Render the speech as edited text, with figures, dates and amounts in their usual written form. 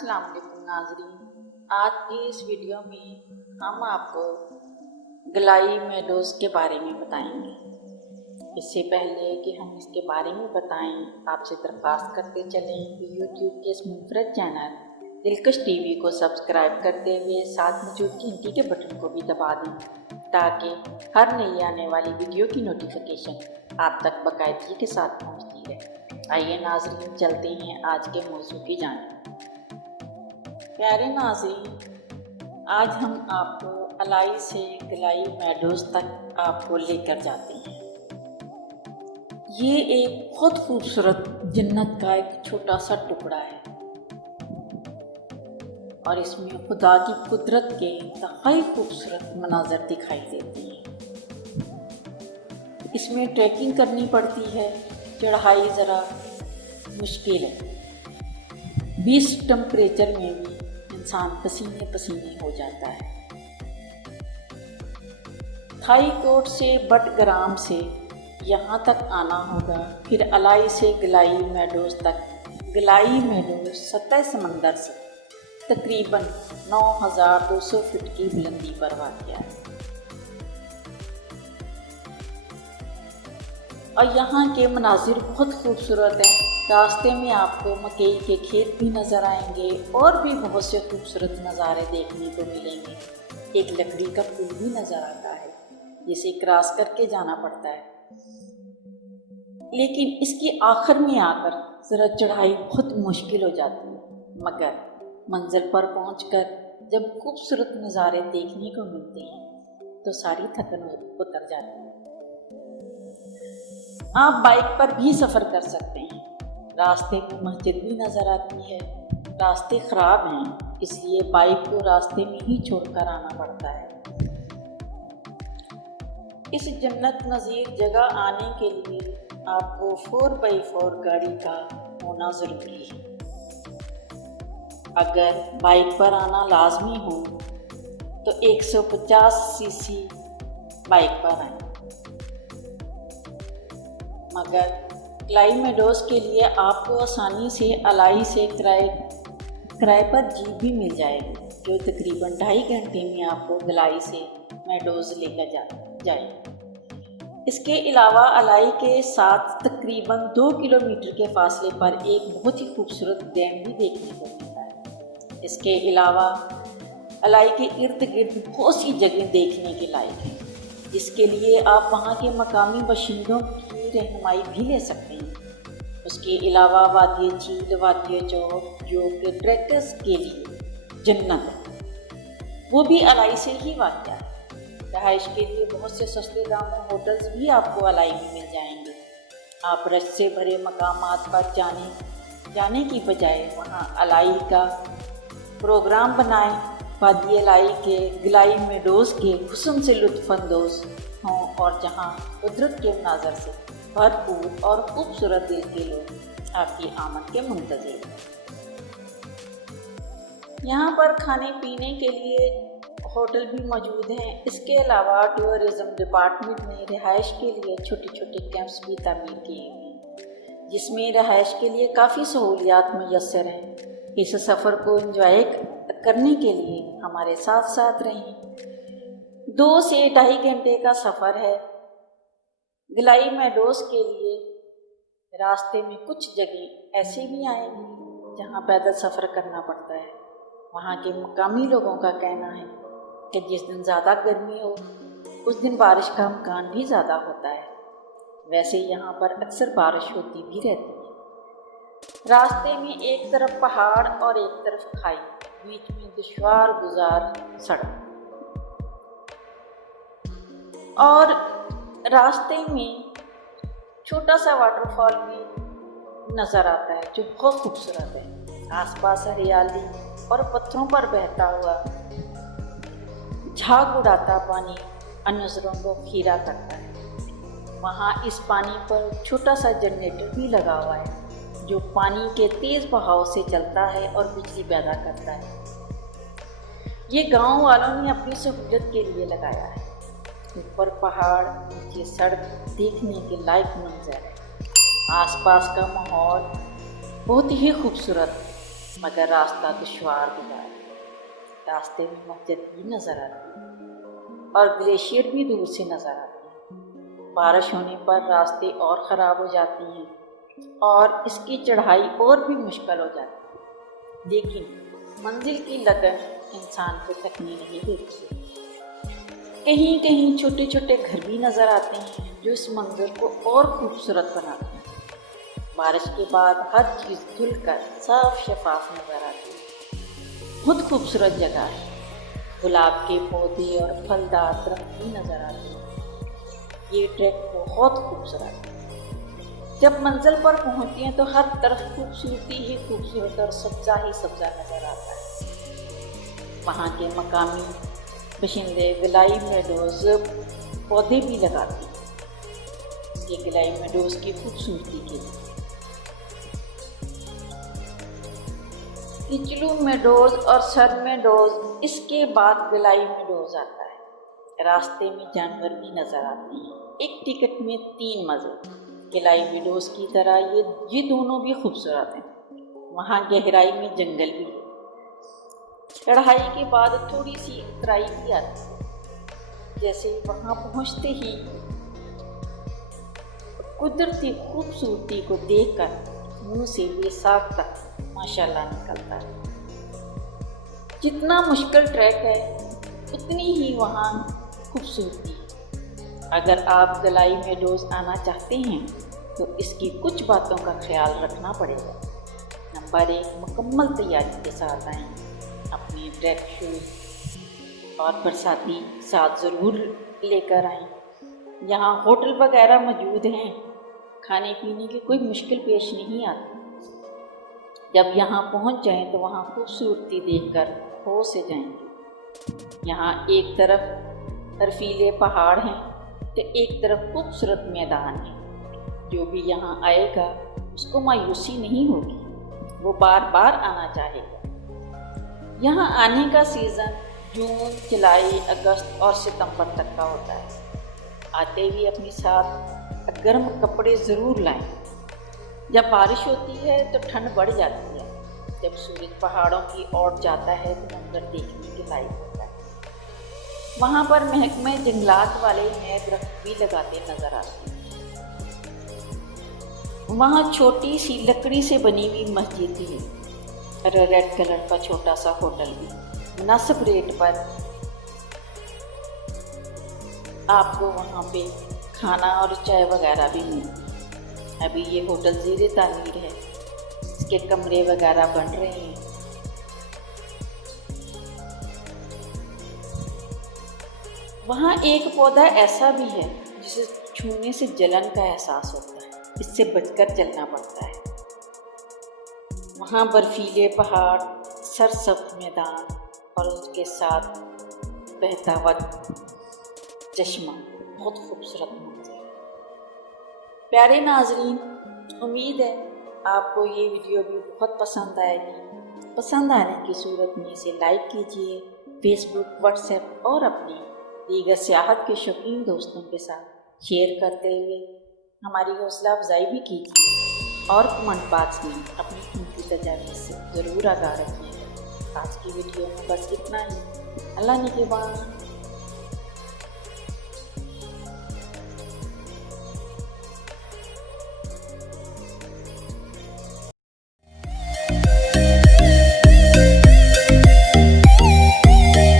अस्सलाम वालेकुम नाज़रीन। आज की इस वीडियो में हम आपको गलाई मेडोज़ के बारे में बताएंगे। इससे पहले कि हम इसके बारे में बताएं, आपसे दरख्वास्त करते चलें कि यूट्यूब के इस मुनफरद चैनल दिलकश टीवी को सब्सक्राइब करते हुए साथ में जो घंटी के बटन को भी दबा दें, ताकि हर नई आने वाली वीडियो की नोटिफिकेशन आप तक बाकायदगी के साथ पहुँचती रहे। आइए नाज़रीन, चलते हैं आज के मौजू की जानिब। प्यारे नाज़रीन, आज हम आपको अलाई से गलाई मेडोज़ तक आपको लेकर जाते हैं। ये एक बहुत खूबसूरत जन्नत का एक छोटा सा टुकड़ा है और इसमें खुदा की कुदरत के इंतहाई खूबसूरत मनाज़र दिखाई देते हैं। इसमें ट्रैकिंग करनी पड़ती है, चढ़ाई ज़रा मुश्किल है। 20 टेम्परेचर में भी इंसान पसीने पसीने हो जाता है। थाई कोट से बटग्राम से यहाँ तक आना होगा, फिर अलाई से गलाई मेडोज़ तक। गलाई मेडोज़ सतह समंदर से तकरीबन 9200 फीट की बुलंदी पर वाक़या है और यहाँ के मनाजिर बहुत खूबसूरत हैं। रास्ते में आपको मकई के खेत भी नज़र आएंगे और भी बहुत से खूबसूरत नज़ारे देखने को मिलेंगे। एक लकड़ी का पुल भी नज़र आता है जिसे क्रॉस करके जाना पड़ता है, लेकिन इसकी आखिर में आकर ज़रा चढ़ाई बहुत मुश्किल हो जाती है। मगर मंजिल पर पहुंचकर जब खूबसूरत नज़ारे देखने को मिलते हैं तो सारी थकन उतर जाती है। आप बाइक पर भी सफ़र कर सकते हैं। रास्ते में मस्जिद भी नज़र आती है। रास्ते ख़राब हैं, इसलिए बाइक को रास्ते में ही छोड़कर आना पड़ता है। इस जन्नत नज़ीर जगह आने के लिए आपको 4x4 गाड़ी का होना ज़रूरी है। अगर बाइक पर आना लाजमी हो तो 150 सीसी बाइक पर आएं। मगर गलाई मेडोज़ के लिए आपको आसानी से अलाई से किराए पर जीप भी मिल जाएगी, जो तकरीबन 2.5 घंटे में आपको गलाई से मेडोज़ लेकर जाएगी। इसके अलावा अलाई के साथ तकरीबन 2 किलोमीटर के फासले पर एक बहुत ही खूबसूरत डैम भी देखने को मिलता है। इसके अलावा अलाई के इर्द गिर्द बहुत सी जगह देखने के लायक हैं, जिसके लिए आप वहाँ के मकामी बाशिंदों की रहनुमाई भी ले सकते हैं। उसके अलावा वादिय झील, वादिय चौक, जो कि ट्रैक्टर्स के लिए जन्नत है, वो भी अलाई से ही वाक़या है। रहाइश के लिए बहुत से सस्ते दामों होटल्स भी आपको अलाई में मिल जाएंगे। आप रश से भरे मकामात पर जाने की बजाय वहाँ अलाई का प्रोग्राम बनाएं। वादी अलाई के गलाई मेडोज़ के हुस्न से लुत्फ़अंदोज़ हों और जहाँ कुदरत के मनाज़र से भरपूर और खूबसूरत दिल के लोग आपकी आमद के मुंतज़िर हैं। यहाँ पर खाने पीने के लिए होटल भी मौजूद हैं। इसके अलावा टूरिज़्म डिपार्टमेंट ने रिहाइश के लिए छोटे छोटे कैंप्स भी तामीर किए हैं, जिसमें रिहाइश के लिए काफ़ी सहूलियात मुयस्सर हैं। इस सफ़र को एंजॉय करने के लिए हमारे साथ साथ रहें। 2 से 2.5 घंटे का सफ़र है। गलाई मेडोज़ के लिए रास्ते में कुछ जगह ऐसे भी आएंगी जहाँ पैदल सफ़र करना पड़ता है। वहाँ के मकामी लोगों का कहना है कि जिस दिन ज़्यादा गर्मी हो उस दिन बारिश का इम्कान भी ज़्यादा होता है। वैसे यहाँ पर अक्सर बारिश होती भी रहती है। रास्ते में एक तरफ पहाड़ और एक तरफ खाई, बीच में दुश्वार गुजार सड़क, और रास्ते में छोटा सा वाटरफॉल भी नज़र आता है जो बहुत खूबसूरत है। आसपास हरियाली और पत्थरों पर बहता हुआ झाग उड़ाता पानी नज़रों को खीरा करता है। वहाँ इस पानी पर छोटा सा जनरेटर भी लगा हुआ है जो पानी के तेज़ बहाव से चलता है और बिजली पैदा करता है। ये गांव वालों ने अपनी सहूलियत के लिए लगाया है। ऊपर पहाड़, नीचे सड़क, देखने के लायक मंजर है। आसपास का माहौल बहुत ही खूबसूरत مگر راستہ دشوار گزار ہے۔ راستے میں مسجد بھی نظر آتی ہے اور گلیشیئر بھی دور سے نظر آتے ہیں۔ بارش ہونے پر راستے اور خراب ہو جاتی ہیں اور اس کی چڑھائی اور بھی مشکل ہو جاتی ہے، لیکن منزل کی لگن انسان کو تھکنے نہیں دیتی۔ کہیں کہیں چھوٹے چھوٹے گھر بھی نظر آتے ہیں جو اس منظر کو اور خوبصورت بناتے ہیں۔ بارش کے بعد ہر چیز دھل کر صاف شفاف نظر آتی ہے۔ بہت خوبصورت جگہ ہے، گلاب کے پودے اور پھلدار درخت بھی نظر آتے ہیں۔ یہ ٹریک بہت خوبصورت ہے۔ جب منزل پر پہنچتے ہیں تو ہر طرف خوبصورتی ہی خوبصورت اور سبزہ ہی سبزہ نظر آتا ہے۔ وہاں کے مقامی باشندے گلائی میڈوز پودے بھی لگاتے ہیں، یہ گلائی میڈوز کی خوبصورتی کے لیے۔ کچلو میڈوز اور سر میڈوز، اس کے بعد گلائی میڈوز آتا ہے۔ راستے میں جانور بھی نظر آتے ہیں۔ ایک ٹکٹ میں 3 مزے۔ گلائی میڈوز کی طرح یہ دونوں بھی خوبصورت ہیں۔ وہاں گہرائی میں جنگل بھی ہے۔ چڑھائی کے بعد تھوڑی سی اترائی بھی آتی ہے۔ جیسے وہاں پہنچتے ہی قدرتی خوبصورتی کو دیکھ کر منہ سے یہ ساختہ ماشاءاللہ نکلتا ہے۔ جتنا مشکل ٹریک ہے اتنی ہی وہاں خوبصورتی ہے۔ اگر آپ گلائی میڈوز آنا چاہتے ہیں تو اس کی کچھ باتوں کا خیال رکھنا پڑے گا۔ نمبر 1، مکمل تیاری کے ساتھ آئیں۔ اپنے ٹریک شوز اور برساتی ساتھ ضرور لے کر آئیں۔ یہاں ہوٹل وغیرہ موجود ہیں، کھانے پینے کی کوئی مشکل پیش نہیں آتی۔ جب یہاں پہنچ جائیں تو وہاں خوبصورتی دیکھ کر ہوش سے جائیں گے۔ یہاں ایک طرف برفیلے پہاڑ ہیں تو ایک طرف خوبصورت میدان ہے۔ جو بھی یہاں آئے گا اس کو مایوسی نہیں ہوگی، وہ بار بار آنا چاہے گا۔ یہاں آنے کا سیزن جون، جولائی، اگست اور ستمبر تک کا ہوتا ہے۔ آتے ہوئے اپنے ساتھ گرم کپڑے ضرور لائیں۔ جب بارش ہوتی ہے تو ٹھنڈ بڑھ جاتی ہے۔ جب سورج پہاڑوں کی اور جاتا ہے تو منظر دیکھنے کے لائق ہوتا ہے۔ وہاں پر محکمہ جنگلات والے نئے درخت بھی لگاتے نظر آتے ہیں۔ وہاں چھوٹی سی لکڑی سے بنی ہوئی مسجد بھی ہے اور ریڈ کلر کا چھوٹا سا ہوٹل بھی۔ مناسب ریٹ پر آپ کو وہاں پہ کھانا اور چائے وغیرہ بھی ملتی ہے۔ ابھی یہ ہوٹل زیر تعمیر ہے، اس کے کمرے وغیرہ بن رہے ہیں۔ وہاں ایک پودا ایسا بھی ہے جسے چھونے سے جلن کا احساس ہوتا ہے، اس سے بچ کر چلنا پڑتا ہے۔ وہاں برفیلے پہاڑ، سرسبز میدان اور اس کے ساتھ بہتا ہوا چشمہ، بہت خوبصورت منظر۔ پیارے ناظرین، امید ہے آپ کو یہ ویڈیو بھی بہت پسند آئے گی۔ پسند آنے کی صورت میں اسے لائک کیجیے، فیس بک، واٹس ایپ اور اپنے دیگر سیاحت کے شوقین دوستوں کے ساتھ شیئر کرتے ہوئے ہماری حوصلہ افزائی بھی کیجیے اور کمنٹ باکس میں اپنی قیمتی تجاویز سے ضرور آگاہ رکھیے گا۔ آج کی ویڈیو میں بس اتنا ہی۔ اللہ نگہبان۔